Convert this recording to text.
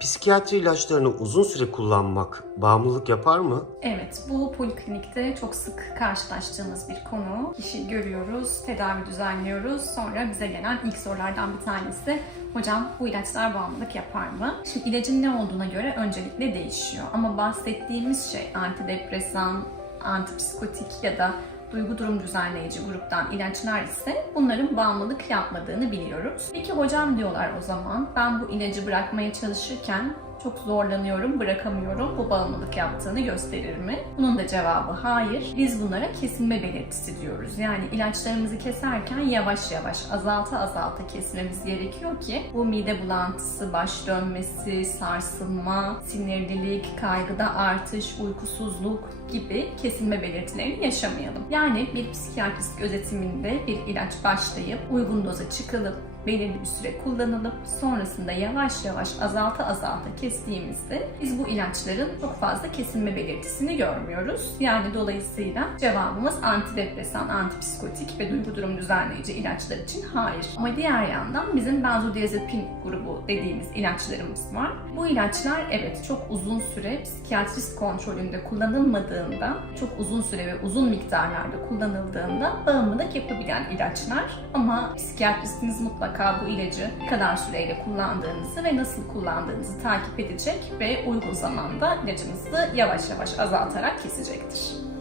Psikiyatri ilaçlarını uzun süre kullanmak bağımlılık yapar mı? Evet, bu poliklinikte çok sık karşılaştığımız bir konu. Kişi görüyoruz, tedavi düzenliyoruz. Sonra bize gelen ilk sorulardan bir tanesi, hocam bu ilaçlar bağımlılık yapar mı? Şimdi ilacın ne olduğuna göre öncelikle değişiyor. Ama bahsettiğimiz şey antidepresan, antipsikotik ya da duygu durum düzenleyici gruptan ilaçlar ise bunların bağımlılık yapmadığını biliyoruz. Peki hocam diyorlar o zaman ben bu ilacı bırakmaya çalışırken çok zorlanıyorum, bırakamıyorum. Bu bağımlılık yaptığını gösterir mi? Bunun da cevabı hayır. Biz bunlara kesinme belirtisi diyoruz. Yani ilaçlarımızı keserken yavaş yavaş azalta azalta kesmemiz gerekiyor ki bu mide bulantısı, baş dönmesi, sarsılma, sinirlilik, kaygıda artış, uykusuzluk gibi kesilme belirtilerini yaşamayalım. Yani bir psikiyatrist gözetiminde bir ilaç başlayıp uygun doza çıkılıp belirli bir süre kullanılıp sonrasında yavaş yavaş azalta azalta kestiğimizde biz bu ilaçların çok fazla kesilme belirtisini görmüyoruz. Yani dolayısıyla cevabımız antidepresan, antipsikotik ve duygu durum düzenleyici ilaçlar için hayır. Ama diğer yandan bizim benzodiazepin grubu dediğimiz ilaçlarımız var. Bu ilaçlar evet çok uzun süre psikiyatrist kontrolünde kullanılmadığında, çok uzun süre ve uzun miktarlarda kullanıldığında bağımlılık yapabilen ilaçlar. Ama psikiyatristiniz mutlaka bu ilacı ne kadar süreyle kullandığınızı ve nasıl kullandığınızı takip edecek ve uygun zamanda ilacınızı yavaş yavaş azaltarak kesecektir.